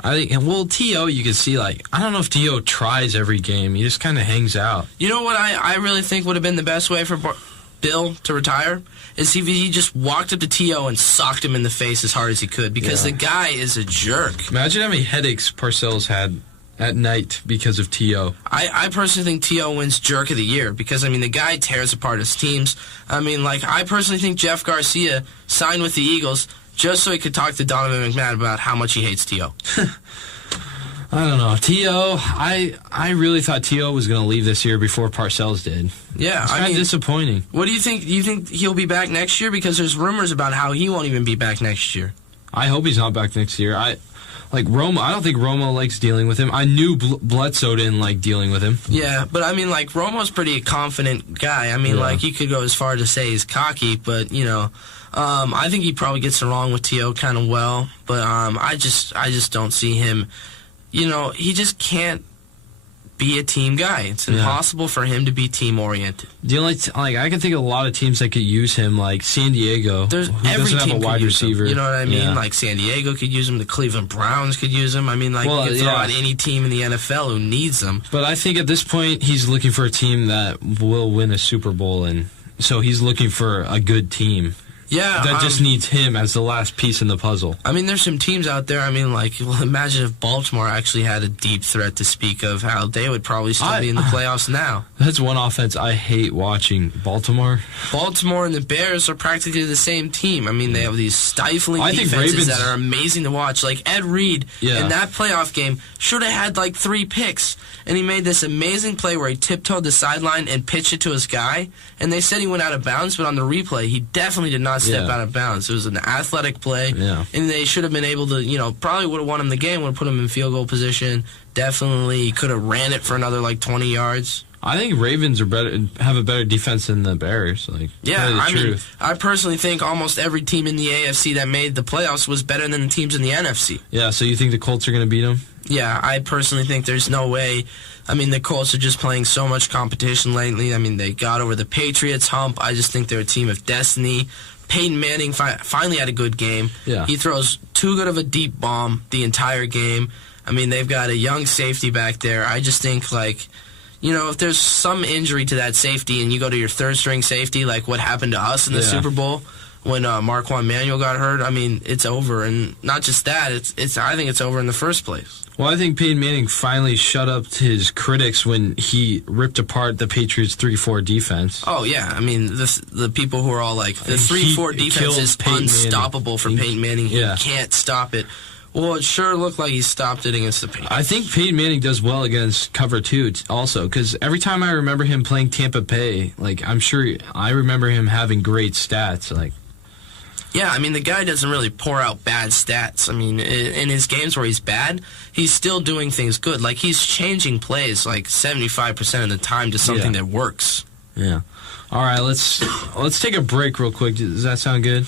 I think, well, T.O., you can see, like, I don't know if T.O. tries every game. He just kind of hangs out. You know what I really think would have been the best way for Bill to retire? Is if he just walked up to T.O. and socked him in the face as hard as he could, because the guy is a jerk. Imagine how many headaches Parcells had at night because of T.O. I personally think T.O. wins Jerk of the Year because, I mean, the guy tears apart his teams. I mean, like, I personally think Jeff Garcia signed with the Eagles just so he could talk to Donovan McNabb about how much he hates T.O. I don't know. T.O., I really thought T.O. was going to leave this year before Parcells did. Yeah, it's kind of disappointing. What do you think? Do you think he'll be back next year? Because there's rumors about how he won't even be back next year. I hope he's not back next year. Like Romo, I don't think Romo likes dealing with him. I knew Bledsoe didn't like dealing with him. Yeah, but I mean, like, Romo's pretty confident guy. I mean, like, you could go as far to say he's cocky, but, you know, I think he probably gets along with T.O. kind of well, but I just don't see him. You know, he just can't be a team guy. It's impossible for him to be team-oriented. The only I can think of a lot of teams that could use him, like San Diego, who doesn't have a wide receiver. You know what I mean? Like, San Diego could use him. The Cleveland Browns could use him. I mean, like, you could throw out any team in the NFL who needs them. But I think at this point, he's looking for a team that will win a Super Bowl, and so he's looking for a good team. Yeah, that just needs him as the last piece in the puzzle. I mean, there's some teams out there. I mean, like, well, imagine if Baltimore actually had a deep threat to speak of, how they would probably still be in the playoffs now. That's one offense I hate watching. Baltimore and the Bears are practically the same team. I mean, they have these stifling defenses that are amazing to watch. Like, Ed Reed in that playoff game should have had like 3 picks, and he made this amazing play where he tiptoed the sideline and pitched it to his guy, and they said he went out of bounds, but on the replay, he definitely did not step out of bounds. It was an athletic play, and they should have been able to, you know, probably would have won him the game, would have put him in field goal position. Definitely could have ran it for another, like, 20 yards. I think Ravens have a better defense than the Bears. Like, I mean, I personally think almost every team in the AFC that made the playoffs was better than the teams in the NFC. Yeah, so you think the Colts are going to beat them? Yeah, I personally think there's no way. I mean, the Colts are just playing so much competition lately. I mean, they got over the Patriots hump. I just think they're a team of destiny. Peyton Manning finally had a good game. Yeah. He throws too good of a deep bomb the entire game. I mean, they've got a young safety back there. I just think, like, you know, if there's some injury to that safety and you go to your third-string safety, like what happened to us in the Super Bowl when Marquand Manuel got hurt, I mean, it's over. And not just that, I think it's over in the first place. Well, I think Peyton Manning finally shut up his critics when he ripped apart the Patriots' 3-4 defense. Oh, yeah. I mean, the people who are all like, the 3-4 defense is unstoppable for Peyton Manning. He can't stop it. Well, it sure looked like he stopped it against the Patriots. I think Peyton Manning does well against cover 2 also, because every time I remember him playing Tampa Bay, like, I'm sure I remember him having great stats, like. Yeah, I mean, the guy doesn't really pour out bad stats. I mean, in his games where he's bad, he's still doing things good. Like, he's changing plays like 75% of the time to something that works. Yeah. All right, let's take a break real quick. Does that sound good?